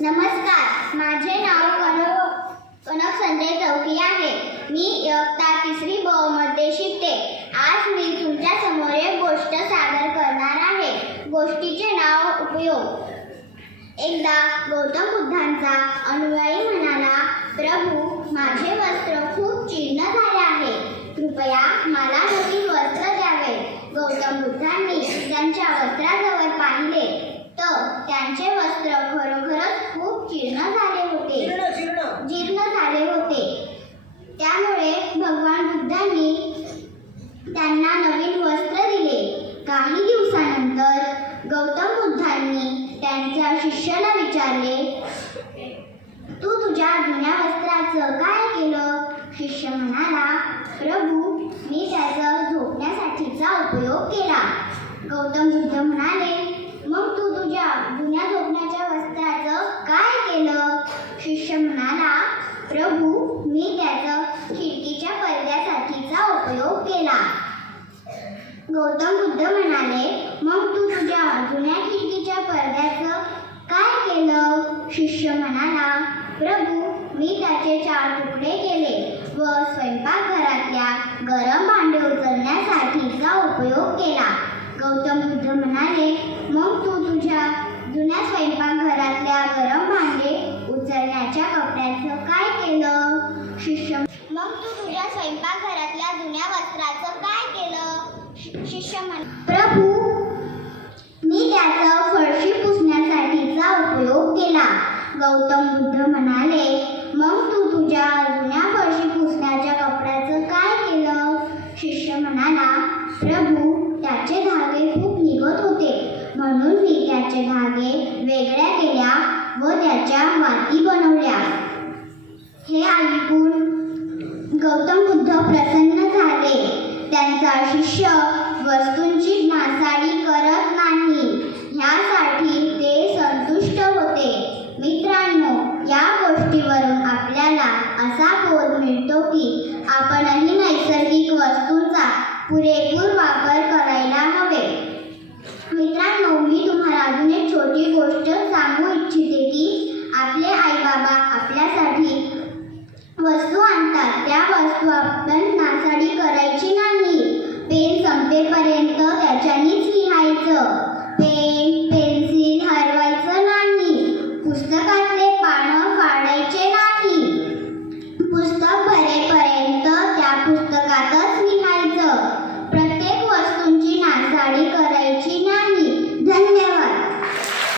नमस्कार. माझे नाव कनक कनक संजय चौकी आहे. मी इयत्ता तिसरी ब मध्ये शिकते. आज मी तुमच्यासमोर एक गोष्ट सादर करणार आहे. गोष्टीचे नाव उपयोग. एकदा गौतम बुद्धांचा अनुयायी म्हणाला प्रभू माझे वस्त्र खूप चिन्ह झाले आहे. कृपया मला नवीन वस्त्र द्यावे. गौतम बुद्धांनी त्यांच्या वस्त्राजवळ पाहिले तर त्यांचे वस्त्र खरोखरच खूप जीर्ण झाले होते जीर्ण जीर्ण जीर्ण झाले होते त्यामुळे भगवान बुद्धांनी त्यांना नवीन वस्त्र दिले काही दिवसानंतर गौतम बुद्धांनी त्यांच्या शिष्याला विचारले तू तुझ्या जुन्या वस्त्राचं काय केलं? शिष्य म्हणाला प्रभू मी त्याचं झोपण्यासाठीचा उपयोग केला. गौतम बुद्ध म्हणाले मग तू तुझ्या जुन्या झोपण्याच्या वस्त्राचं काय केलं? शिष्य म्हणाला प्रभू मी त्याचं खिडकीच्या पडद्यासाठीचा उपयोग केला. गौतम बुद्ध म्हणाले मग तू तुझ्या जुन्या खिडकीच्या पडद्याचं काय केलं शिष्य म्हणाला प्रभू मी त्याचे चार तुकडे केले व स्वयंपाकघरातल्या गरम भांडे उचलण्यासाठीचा उपयोग केला. गौतम बुद्ध म्हणाले मग तू तुझ्या जुन्या स्वयंपाकघरातल्या गरम भांडे उचलण्याच्या कपड्याचं काय केलं? शिष्य मग तू तुझ्या स्वयंपाकघरातल्या जुन्या वस्त्राचं काय केलं? शि- शिष्य म्हण प्रभू मी त्याचा फरशी पुसण्यासाठीचा उपयोग केला गौतम बुद्ध म्हणाले मग तू तुझ्या जुन्या फरशी पुसण्याच्या कपड्याचं काय केलं? शिष्य म्हणाला प्रभू त्याचे धागे खूप निघत होते. म्हणून मी त्याचे धागे वेगळ्या केल्या व त्याच्या वाती बनवल्या. हे ऐकून गौतम बुद्ध प्रसन्न झाले. त्यांचा शिष्य होती. आपणही नैसर्गिक वस्तूंचा पुरेपूर वापर